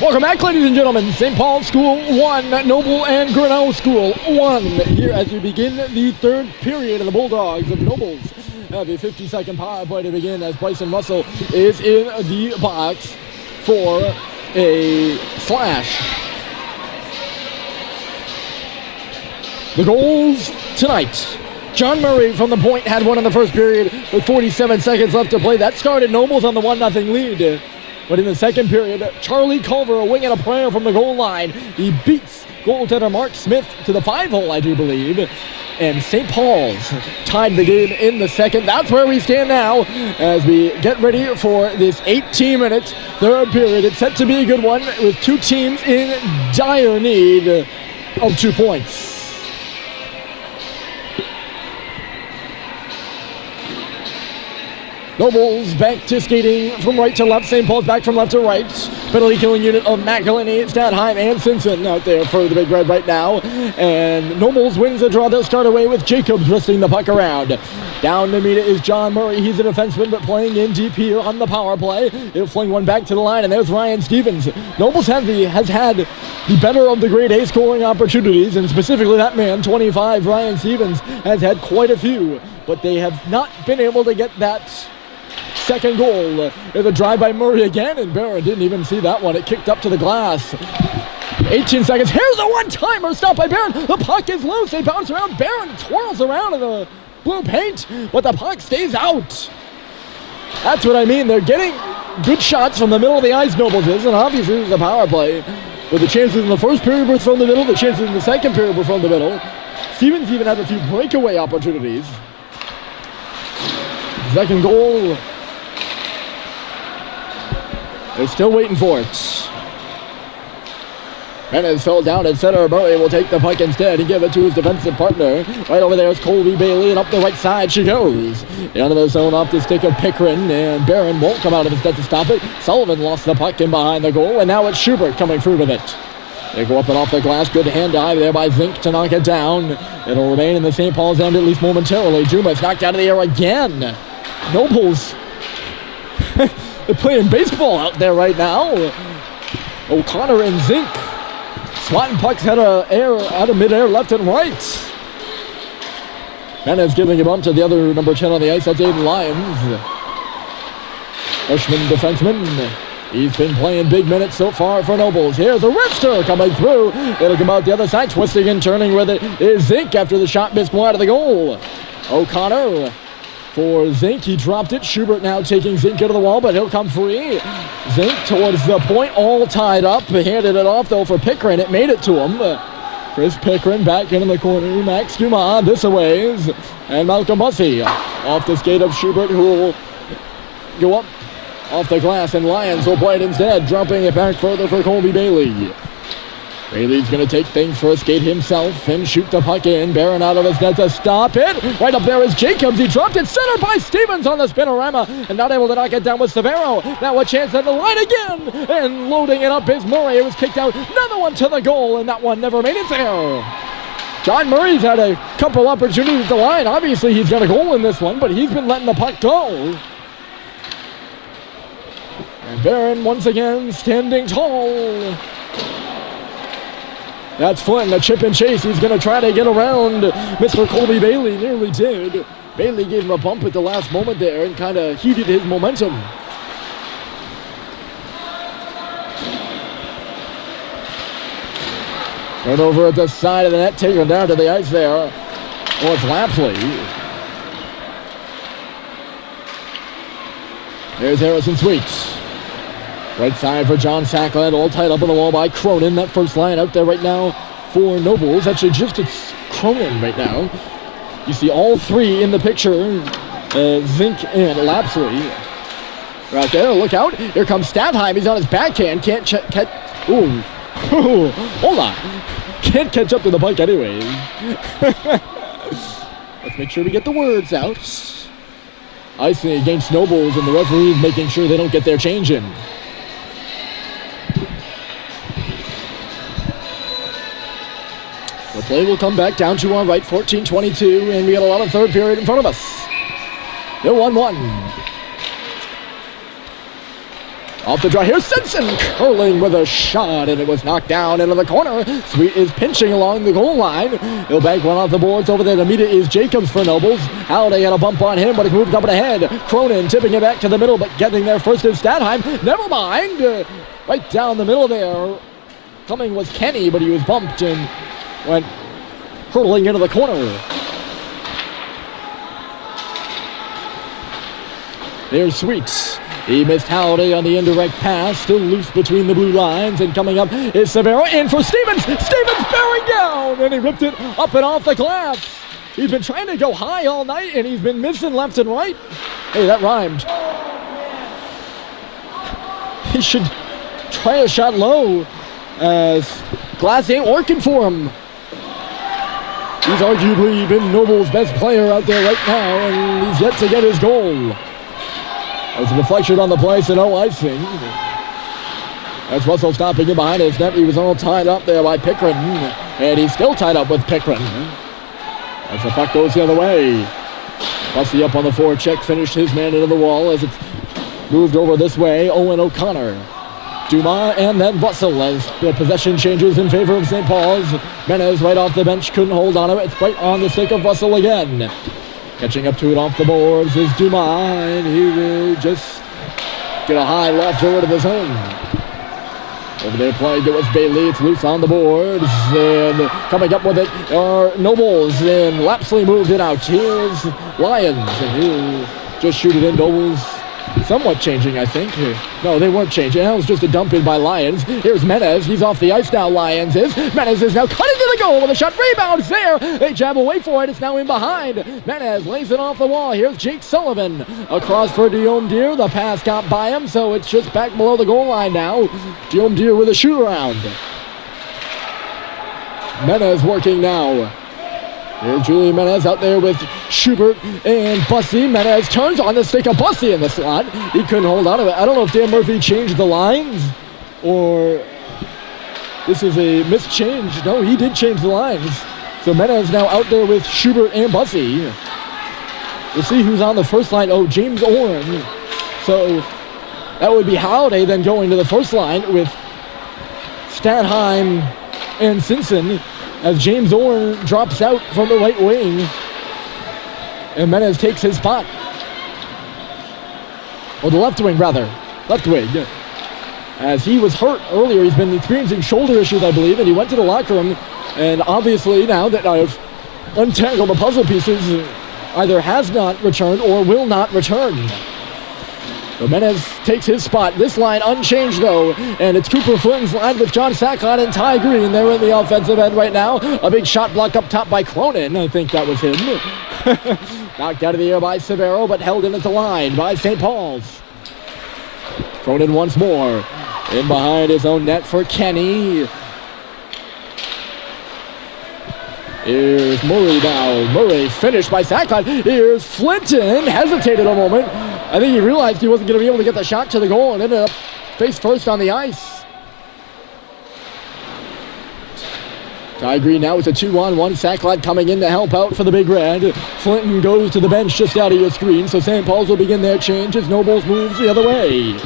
Welcome back, ladies and gentlemen. St. Paul School 1, Noble and Greenough School 1. Here as we begin the third period of the Bulldogs of Nobles have a 50-second power play to begin as Bryson Russell is in the box for a slash. The goals tonight. John Murray from the point had one in the first period with 47 seconds left to play. That started Nobles on the 1-0 lead. But in the second period, Charlie Culver, a wing and a prayer from the goal line. He beats goaltender Mark Smith to the 5-hole, I do believe. And St. Paul's tied the game in the second. That's where we stand now as we get ready for this 18-minute third period. It's set to be a good one with two teams in dire need of 2 points. Nobles back to skating from right to left. St. Paul's back from left to right. Penalty killing unit of McElhinney, Stadheim, and Simpson out there for the Big Red right now. And Nobles wins the draw. They'll start away with Jacobs wristing the puck around. Down to meet it is John Murray. He's a defenseman, but playing in deep here on the power play. He'll fling one back to the line, and there's Ryan Stevens. Nobles has had the better of the grade A scoring opportunities, and specifically that man, 25, Ryan Stevens, has had quite a few. But they have not been able to get that second goal. There's a drive by Murray again, and Barron didn't even see that one. It kicked up to the glass. 18 seconds. Here's a one-timer. Stopped by Barron. The puck is loose. They bounce around. Barron twirls around in the blue paint, but the puck stays out. That's what I mean. They're getting good shots from the middle of the ice, Nobles is, and obviously this is a power play. But the chances in the first period were from the middle. The chances in the second period were from the middle. Stevens even had a few breakaway opportunities. Second goal. They're still waiting for it. Menes fell down at center. Murray will take the puck instead and give it to his defensive partner. Right over there is Colby Bailey, and up the right side she goes. Into the zone off the stick of Pickren, and Barron won't come out of his net to stop it. Sullivan lost the puck in behind the goal, and now it's Schubert coming through with it. They go up and off the glass. Good hand dive there by Zink to knock it down. It'll remain in the St. Paul's end at least momentarily. Juma's knocked out of the air again. Nobles. They're playing baseball out there right now. O'Connor and Zink swatting pucks out of midair left and right. Menes giving a bump to the other number 10 on the ice. That's Aiden Lyons. Freshman defenseman. He's been playing big minutes so far for Nobles. Here's a wrister coming through. It'll come out the other side. Twisting and turning with it is Zink after the shot missed wide of the goal. O'Connor for Zink. He dropped it. Schubert now taking Zink into the wall, but he'll come free. Zink towards the point, all tied up. Handed it off, though, for Pickren. It made it to him. Chris Pickren back in the corner. Max Dumas this a ways. And Malcolm Bussey off the skate of Schubert, who will go up off the glass, and Lyons will play it instead, dropping it back further for Colby Bailey. Bailey's going to take things for a skate himself and shoot the puck in. Barron out of his net to stop it. Right up there is Jacobs. He dropped it. Centered by Stevens on the spinorama and not able to knock it down with Severo. Now a chance at the line again. And loading it up is Murray. It was kicked out. Another one to the goal, and that one never made it there. John Murray's had a couple opportunities at the line. Obviously, he's got a goal in this one, but he's been letting the puck go. And Barron once again standing tall. That's Flynn, a chip and chase. He's going to try to get around Mr. Colby Bailey. Nearly did. Bailey gave him a bump at the last moment there and kind of heated his momentum. Turnover at the side of the net, taken down to the ice there. Oh, it's Lapsley. There's Harrison Sweets. Right side for John Sackland, all tied up on the wall by Cronin. That first line out there right now for Nobles. Actually, just it's Cronin right now. You see all three in the picture. Zink and Lapsley. Right there, look out. Here comes Stadheim. He's on his backhand. Can't catch. Ooh. Hold on. Can't catch up to the puck anyways. Let's make sure we get the words out. Icing against Nobles, and the referees making sure they don't get their change in. The play will come back down to our right, 14-22, and we got a lot of third period in front of us. They're 1-1. Off the draw, here's Simpson curling with a shot, and it was knocked down into the corner. Sweet is pinching along the goal line. He'll bank one off the boards. Over there, the meter is Jacobs for Nobles. Halliday had a bump on him, but he moved up and ahead. Cronin tipping it back to the middle, but getting there first is Stadheim. Never mind. Right down the middle there. Coming was Kenny, but he was bumped and went hurtling into the corner. There's Sweet. He missed Halliday on the indirect pass, still loose between the blue lines, and coming up is Severo in for Stevens. Stevens bearing down, and he ripped it up and off the glass. He's been trying to go high all night, and he's been missing left and right. Hey, that rhymed. He should try a shot low, as glass ain't working for him. He's arguably been Noble's best player out there right now, and he's yet to get his goal. There's a deflection on the play, so no icing. That's Russell stopping him behind his net. He was all tied up there by Pickren, and he's still tied up with Pickren. As the puck goes the other way. Bussey up on the forecheck, finished his man into the wall as it's moved over this way. Owen O'Connor. Dumas and then Russell as the possession changes in favor of St. Paul's. Menez right off the bench, couldn't hold on to it. It's right on the stick of Russell again. Catching up to it off the boards is Dumas, and he will just get a high left over to the zone. Over there playing it was Bailey. It's loose on the boards, and coming up with it are Nobles, and Lapsley moved it out. Here's Lyons, and he'll just shoot it in. Nobles somewhat changing, I think. No, they weren't changing. That was just a dump in by Lyons. Here's Menez. He's off the ice now, Lyons is. Menez is now cutting to the goal with a shot. Rebound there. They jab away for it. It's now in behind. Menez lays it off the wall. Here's Jake Sullivan. Across for Guillaume Deere. The pass got by him, so it's just back below the goal line now. Guillaume Deere with a shoot around. Menez working now. Here's Julian Menez out there with Schubert and Bussey. Menez turns on the stick of Bussey in the slot. He couldn't hold on to it. I don't know if Dan Murphy changed the lines or this is a mischange. No, he did change the lines. So Menez now out there with Schubert and Bussey. We'll see who's on the first line. Oh, James Oren. So that would be Halliday then going to the first line with Stadheim and Simpson, as James Oren drops out from the right wing, and Menez takes his spot. Or the left wing, rather. Left wing. As he was hurt earlier, he's been experiencing shoulder issues, I believe, and he went to the locker room, and obviously now that I've untangled the puzzle pieces, either has not returned or will not return. So Menez takes his spot. This line unchanged, though, and it's Cooper Flynn's line with John Sackott and Ty Green. They're in the offensive end right now. A big shot block up top by Cronin. I think that was him. Knocked out of the air by Severo, but held in at the line by St. Paul's. Cronin once more. In behind his own net for Kenny. Here's Murray now. Murray finished by Sackott. Here's Flinton. Hesitated a moment. I think he realized he wasn't going to be able to get the shot to the goal and ended up face first on the ice. Ty Green now with a 2-on-1. Sackott coming in to help out for the Big Red. Flinton goes to the bench just out of your screen, so St. Paul's will begin their change as Nobles moves the other way.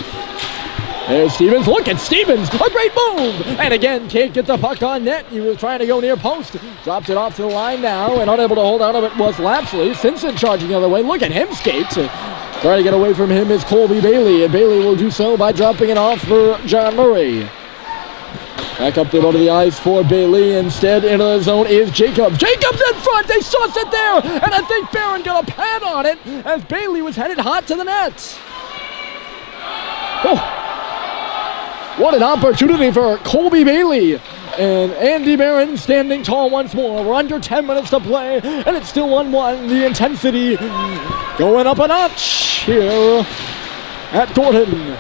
There's Stevens. Look at Stevens. A great move. And again, can't get the puck on net. He was trying to go near post. Dropped it off to the line now, and unable to hold on to it was Lapsley. Simpson charging the other way. Look at him skate. Trying to get away from him is Colby Bailey, and Bailey will do so by dropping it off for John Murray. Back up the middle of the ice for Bailey. Instead, into the zone is Jacobs. Jacobs in front. They sauce it there, and I think Barron got a pad on it as Bailey was headed hot to the net. Oh. What an opportunity for Colby Bailey. And Andy Barron standing tall once more. We're under 10 minutes to play, and it's still 1-1. The intensity going up a notch here at Gordon.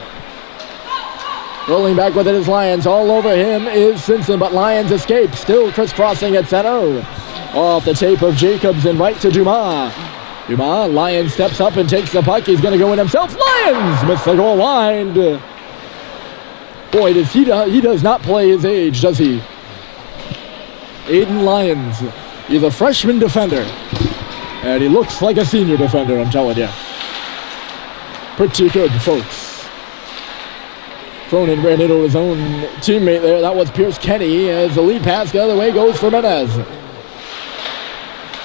Rolling back with it is Lyons. All over him is Simpson, but Lyons escapes. Still crisscrossing at center. Off the tape of Jacobs and right to Dumas. Dumas, Lyons steps up and takes the puck. He's going to go in himself. Lyons missed the goal line. Boy, he does not play his age, does he? Aiden Lyons. He's a freshman defender. And he looks like a senior defender, I'm telling you. Pretty good, folks. Cronin ran into his own teammate there. That was Pierce Kenny as the lead pass the other way goes for Menez.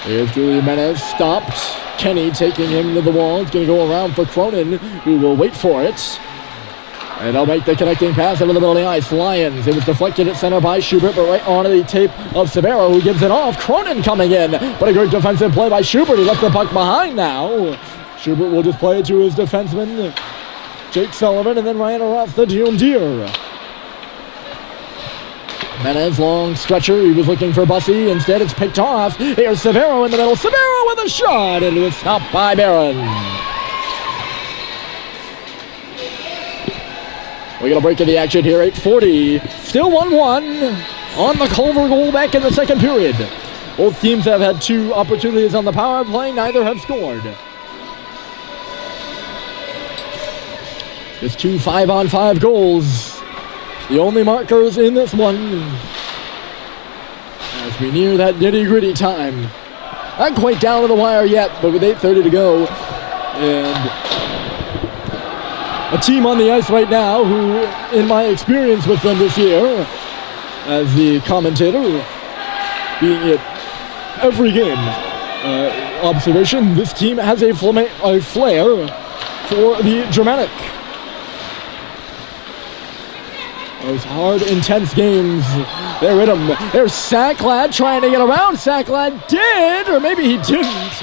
Here's Julian Menez, stopped. Kenny taking him to the wall. It's going to go around for Cronin, who will wait for it. And they'll make the connecting pass into the middle of the ice. Lions, it was deflected at center by Schubert, but right onto the tape of Severo, who gives it off. Cronin coming in, but a great defensive play by Schubert. He left the puck behind now. Schubert will just play it to his defenseman, Jake Sullivan, and then Ryan Ross, the John Deere. Menez, long stretcher. He was looking for Bussey. Instead, it's picked off. Here's Severo in the middle. Severo with a shot, and it was stopped by Barron. We got a break in the action here, 8:40. Still 1-1 on the Culver goal back in the second period. Both teams have had 2 opportunities on the power play. Neither have scored. Just 2 5-on-5 goals. The only markers in this one. As we near that nitty-gritty time. Not quite down to the wire yet, but with 8:30 to go. And a team on the ice right now who, in my experience with them this year, as the commentator, being at every game observation, this team has a flair for the dramatic. Those hard, intense games, they're in them. There's Sacklad trying to get around. Sacklad did, or maybe he didn't.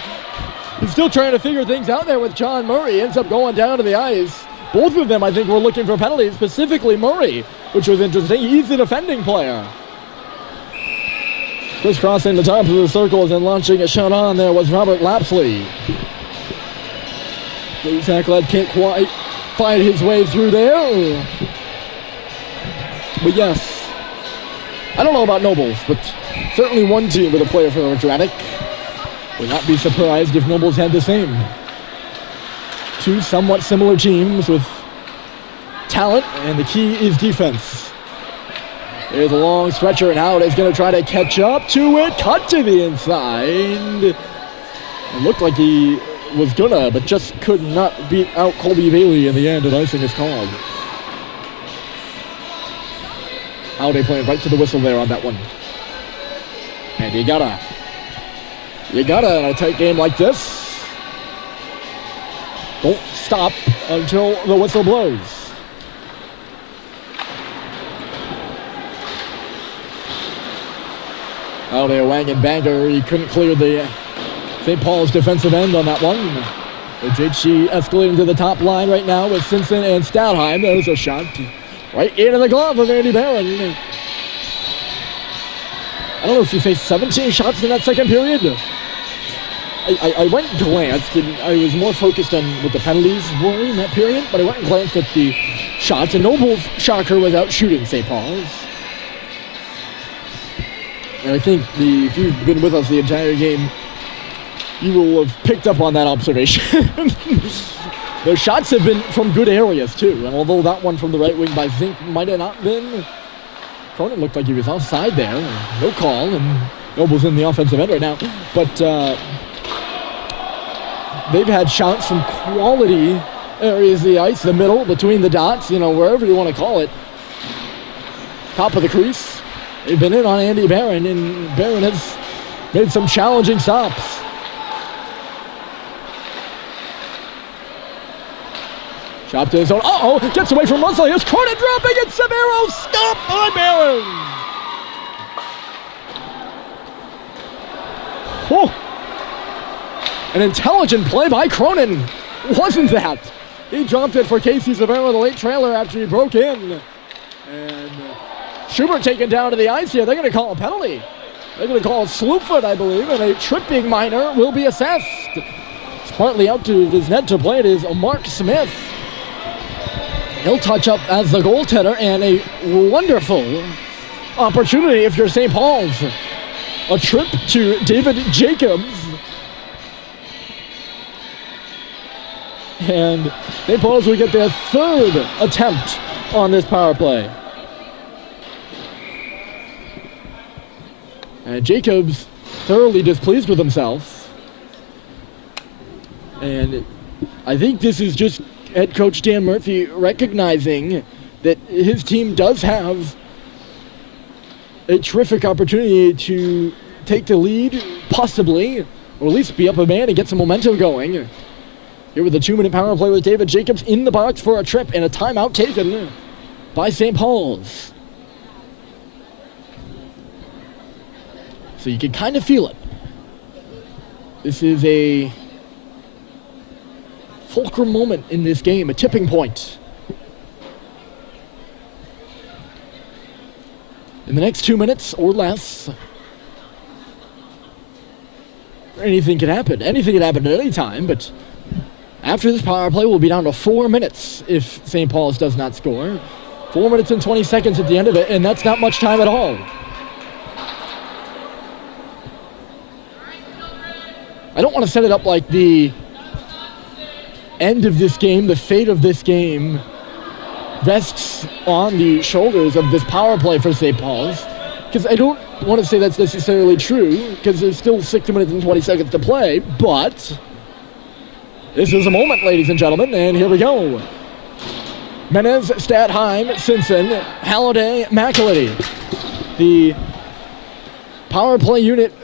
He's still trying to figure things out there with John Murray. Ends up going down to the ice. Both of them, I think, were looking for penalties, specifically Murray, which was interesting. He's the defending player. Crisscrossing the top of the circles and launching a shot on there was Robert Lapsley. Sacklad can't quite find his way through there. But yes, I don't know about Nobles, but certainly one team with a player for the dramatic. Would not be surprised if Nobles had the same. 2 somewhat similar teams with talent, and the key is defense. There's a long stretcher, and Howard is going to try to catch up to it. Cut to the inside. It looked like he was gonna, but just could not beat out Colby Bailey in the end, and icing is called. Howard playing right to the whistle there on that one. And you gotta, in a tight game like this, don't stop until the whistle blows. Out there, Wang Banger, he couldn't clear the St. Paul's defensive end on that one. The JHC escalating to the top line right now with Simpson and Stoutheim. There's a shot right into the glove of Andy Barron. I don't know if he faced 17 shots in that second period. I went and glanced, and I was more focused on what the penalties were in that period, but I went and glanced at the shots, and Noble's shocker was out shooting St. Paul's. And I think if you've been with us the entire game, you will have picked up on that observation. The shots have been from good areas, too, and although that one from the right wing by Zink might have not been, Cronin looked like he was offside there. No call, and Noble's in the offensive end right now. But they've had shots from quality areas of the ice, the middle, between the dots, wherever you want to call it. Top of the crease. They've been in on Andy Barron, and Barron has made some challenging stops. Shot to his own. Gets away from Russell. Here's Cronin dropping it. Severo stopped by Barron. Whoa. An intelligent play by Cronin. Wasn't that? He dropped it for Casey Severo, the late trailer, after he broke in. And Schubert taken down to the ice here. They're going to call a penalty. They're going to call a slew foot, I believe, and a tripping minor will be assessed. It's partly out to his net to play. It is Mark Smith. He'll touch up as the goaltender, and a wonderful opportunity if you're St. Paul's. A trip to David Jacobs. And St. Paul's will get their third attempt on this power play. And Jacobs thoroughly displeased with himself. And I think this is just head coach Dan Murphy recognizing that his team does have a terrific opportunity to take the lead, possibly, or at least be up a man and get some momentum going. Here with a 2-minute power play with David Jacobs in the box for a trip and a timeout taken by St. Paul's. So you can kind of feel it. This is a fulcrum moment in this game, a tipping point. In the next 2 minutes or less, anything can happen. Anything can happen at any time, but after this power play, we'll be down to 4 minutes if St. Paul's does not score. 4 minutes and 20 seconds at the end of it, and that's not much time at all. I don't want to set it up like the end of this game, the fate of this game, rests on the shoulders of this power play for St. Paul's, because I don't want to say that's necessarily true, because there's still 6 minutes and 20 seconds to play, but this is a moment, ladies and gentlemen, and here we go. Menez, Statheim, Simpson, Halliday, McElhenney. The power play unit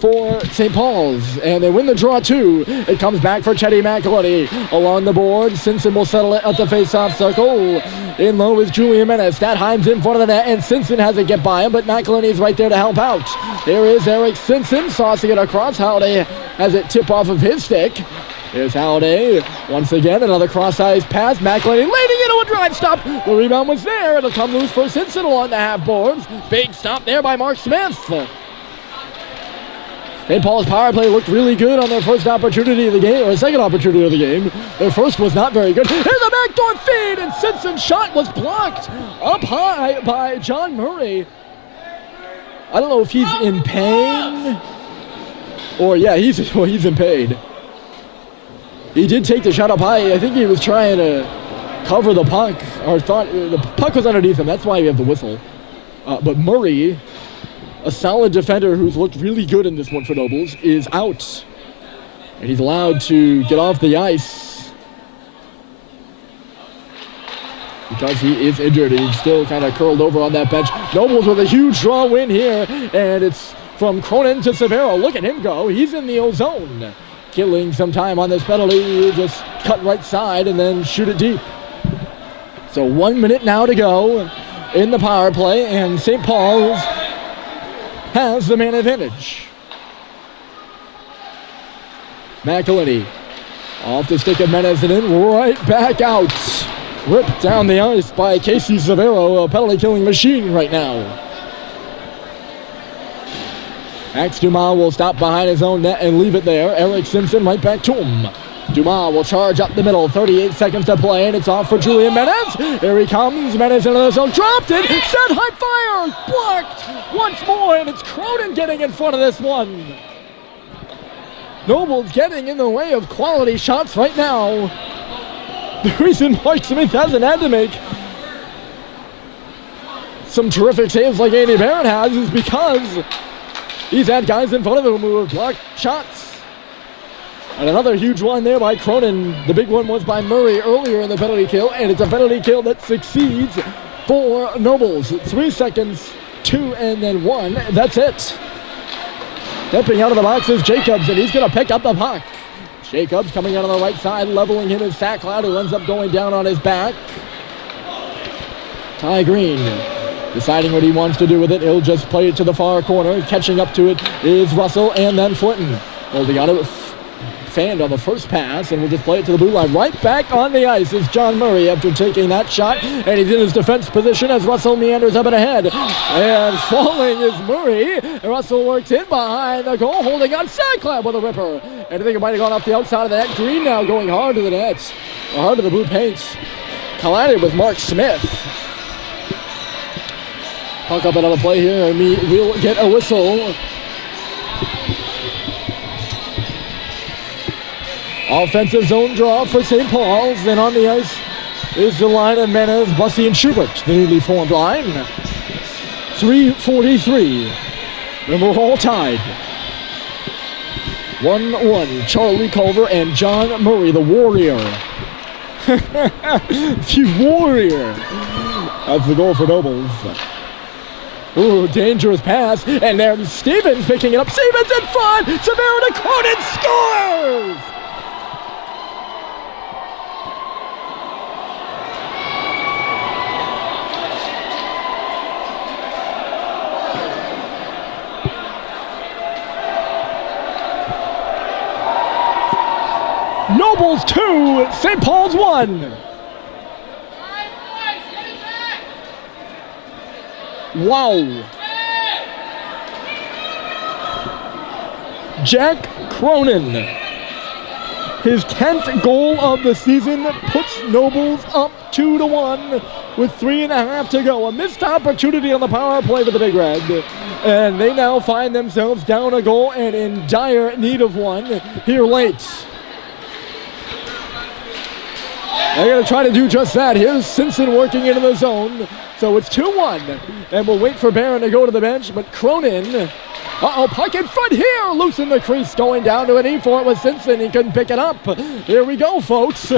for St. Paul's, and they win the draw too. It comes back for Chetty McElhenney along the board. Simpson will settle it at the face-off circle. In low is Julian Menez. Statheim's in front of the net, and Simpson has to get by him, but McElhenney's right there to help out. There is Eric Simpson saucing it across. Halliday has it tip off of his stick. Here's Halliday. Once again, another cross-ice pass. McElhenney leading into a drive stop. The rebound was there. It'll come loose for Simpson along the half boards. Big stop there by Mark Smith. St. Paul's power play looked really good on their first opportunity of the game, or second opportunity of the game. Their first was not very good. Here's a backdoor feed, and Simpson's shot was blocked up high by John Murray. I don't know if he's in pain, or yeah, he's in pain. He did take the shot up high. I think he was trying to cover the puck, or thought the puck was underneath him. That's why we have the whistle. But Murray, a solid defender who's looked really good in this one for Nobles, is out. And he's allowed to get off the ice because he is injured, and he's still kind of curled over on that bench. Nobles with a huge draw win here, and it's from Cronin to Severo. Look at him go. He's in the O-zone. Killing some time on this penalty. Just cut right side and then shoot it deep. So 1 minute now to go in the power play, and St. Paul's has the man advantage. McElhenney off the stick of Menez and in right back out. Ripped down the ice by Casey Severo, a penalty killing machine right now. Max Dumas will stop behind his own net and leave it there. Eric Simpson right back to him. Dumas will charge up the middle. 38 seconds to play, and it's off for Julian Menez. Here he comes. Menez into the zone. Dropped it. Set high fire. Blocked once more, and it's Cronin getting in front of this one. Noble's getting in the way of quality shots right now. The reason Mark Smith hasn't had to make some terrific saves like Andy Barron has is because he's had guys in front of him who have blocked shots. And another huge one there by Cronin. The big one was by Murray earlier in the penalty kill, and it's a penalty kill that succeeds for Nobles. 3 seconds, 2, and then 1. That's it. Stepping out of the box is Jacobs, and he's going to pick up the puck. Jacobs coming out on the right side, leveling him is Sackloud, who ends up going down on his back. Ty Green deciding what he wants to do with it. He'll just play it to the far corner. Catching up to it is Russell, and then Flinton. Holding on to it, fanned on the first pass, and we'll just play it to the blue line. Right back on the ice is John Murray after taking that shot, and he's in his defense position as Russell meanders up and ahead. And falling is Murray. Russell works in behind the goal, holding on Sackloud with a ripper. And I think it might have gone off the outside of the net. Green now going hard to the net, or hard to the blue paints. Collided with Mark Smith. Puck up another play here, and we will get a whistle. Offensive zone draw for St. Paul's. Then on the ice is the line of Menez, Bussey, and Schubert, the newly formed line. 3:43. And we're all tied. 1-1. Charlie Culver and John Murray, the Warrior. The Warrior That's the goal for Nobles. Ooh, dangerous pass, and there's Stevens picking it up. Stevens in front! Severo to Cronin scores! Nobles 2, St. Paul's 1. Wow. Jack Cronin, his 10th goal of the season, puts Nobles up 2-1 with 3.5 to go. A missed opportunity on the power play for the Big Red. And they now find themselves down a goal and in dire need of one here late. They're going to try to do just that. Here's Simpson working into the zone. So it's 2-1. And we'll wait for Barron to go to the bench. But Cronin, puck in front here. Loose in the crease. Going down to an E for it with Simpson. He couldn't pick it up. Here we go, folks.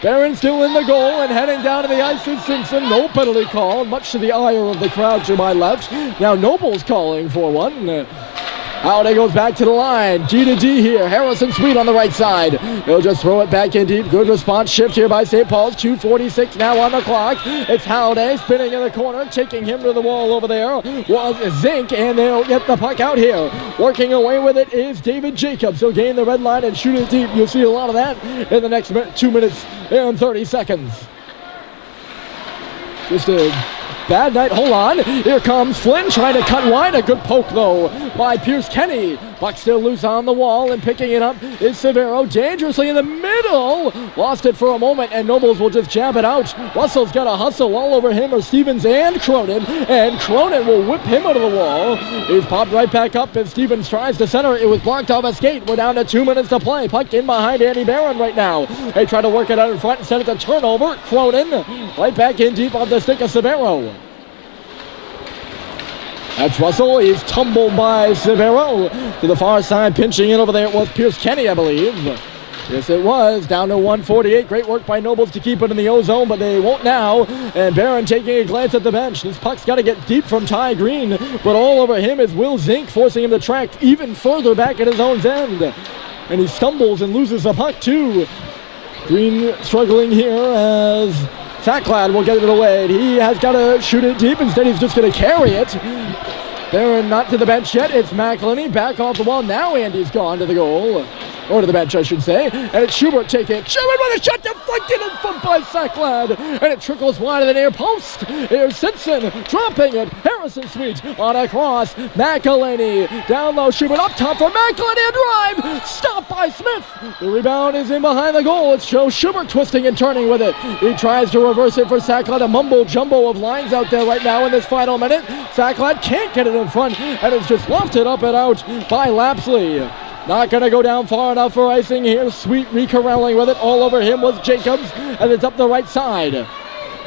Barron still in the goal and heading down to the ice is Simpson. No penalty call, much to the ire of the crowd to my left. Now Noble's calling for one. Out it goes back to the line. G to D here. Harrison Sweet on the right side. He'll just throw it back in deep. Good response shift here by St. Paul's. 2:46 now on the clock. It's Halliday spinning in the corner, taking him to the wall over there. Was Zink, and they'll get the puck out here. Working away with it is David Jacobs. He'll gain the red line and shoot it deep. You'll see a lot of that in the next 2 minutes and 30 seconds. Just a bad night. Hold on. Here comes Flynn trying to cut wide. A good poke, though, by Pierce Kenny. Puck still loose on the wall, and picking it up is Severo. Dangerously in the middle. Lost it for a moment, and Nobles will just jab it out. Russell's got a hustle all over him, or Stevens and Cronin will whip him out of the wall. He's popped right back up, and Stevens tries to center. It was blocked off a skate. We're down to 2 minutes to play. Puck in behind Andy Barron right now. They try to work it out in front and send it to turnover. Cronin right back in deep off the stick of Severo. That's Russell. He's tumbled by Severo to the far side. Pinching in over there was Pierce Kenny, I believe. Yes, it was. Down to 148. Great work by Nobles to keep it in the O-zone, but they won't now. And Barron taking a glance at the bench. This puck's got to get deep from Ty Green, but all over him is Will Zink, forcing him to track even further back at his own end. And he stumbles and loses the puck, too. Green struggling here as Sacklad will get it away. He has got to shoot it deep. Instead, he's just going to carry it. Barron not to the bench yet. It's McElhenney back off the wall. Now Andy's gone to the goal. Or to the bench, I should say. And it's Schubert taking it. Schubert with a shot deflected in front by Sacklad. And it trickles wide of the near post. Here's Simpson dropping it. Harrison Sweet on a cross. McElhenney down low. Schubert up top for McElhenney. A drive. Stopped by Smith. The rebound is in behind the goal. It shows Schubert twisting and turning with it. He tries to reverse it for Sacklad. A mumbo jumbo of lines out there right now in this final minute. Sacklad can't get it in front. And it's just lofted up and out by Lapsley. Not going to go down far enough for icing here. Sweet re-corralling with it. All over him was Jacobs, and it's up the right side.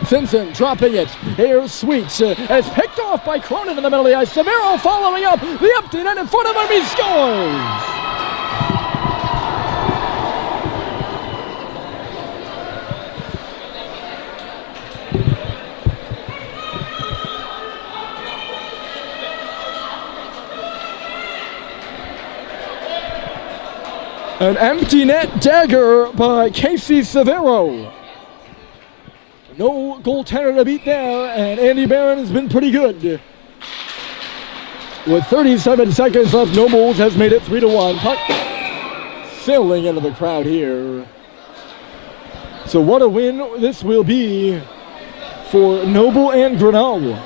Simpson dropping it. Here's Sweet, and it's picked off by Cronin in the middle of the ice. Severo following up. The empty net in front of him. He scores! An empty net dagger by Casey Severo. No goaltender to beat there, and Andy Barron has been pretty good. With 37 seconds left, Nobles has made it 3-1. Puck sailing into the crowd here. So what a win this will be for Noble and Greenough.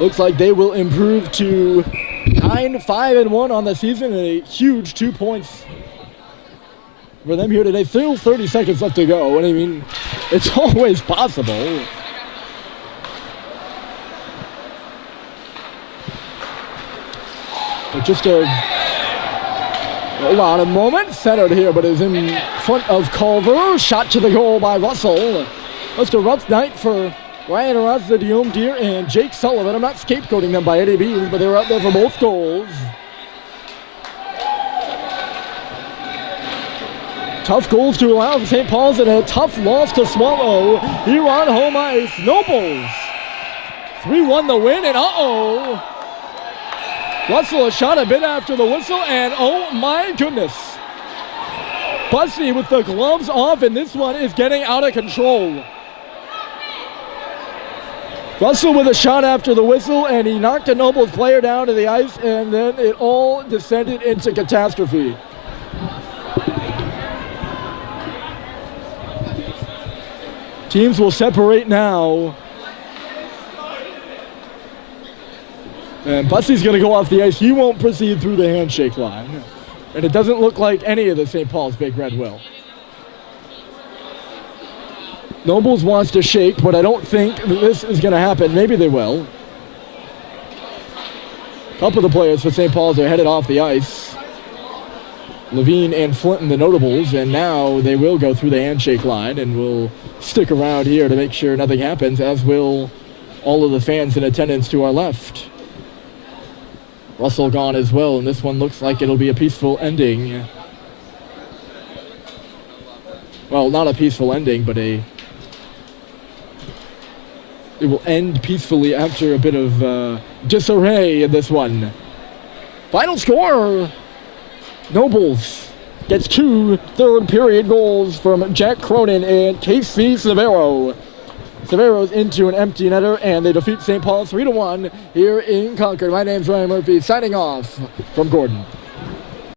Looks like they will improve to 9-5-1 on the season, and a huge 2 points for them here today. Still 30 seconds left to go, and I mean, it's always possible. But just a lot of moment centered here, but is in front of Culver. Shot to the goal by Russell. Just a rough night for Ryan Arasa, Guillaume Deere, and Jake Sullivan. I'm not scapegoating them by any means, but they were out there for both goals. Tough goals to allow for St. Paul's and a tough loss to swallow here on home ice. Nobles 3-1 the win, and uh-oh. Russell a shot a bit after the whistle, and oh my goodness. Bussey with the gloves off, and this one is getting out of control. Russell with a shot after the whistle, and he knocked a Nobles player down to the ice, and then it all descended into catastrophe. Teams will separate now. And Bussey's going to go off the ice. He won't proceed through the handshake line. And it doesn't look like any of the St. Paul's Big Red will. Nobles wants to shake, but I don't think this is going to happen. Maybe they will. A couple of the players for St. Paul's are headed off the ice. Levine and Flinton, the notables, and now they will go through the handshake line and will stick around here to make sure nothing happens, as will all of the fans in attendance to our left. Russell gone as well, and this one looks like it'll be a peaceful ending. Well, not a peaceful ending, but it will end peacefully after a bit of disarray in this one. Final score, Nobles gets 2 third-period goals from Jack Cronin and Casey Severo. Severo's into an empty netter, and they defeat St. Paul 3-1 here in Concord. My name's Ryan Murphy, signing off from Gordon.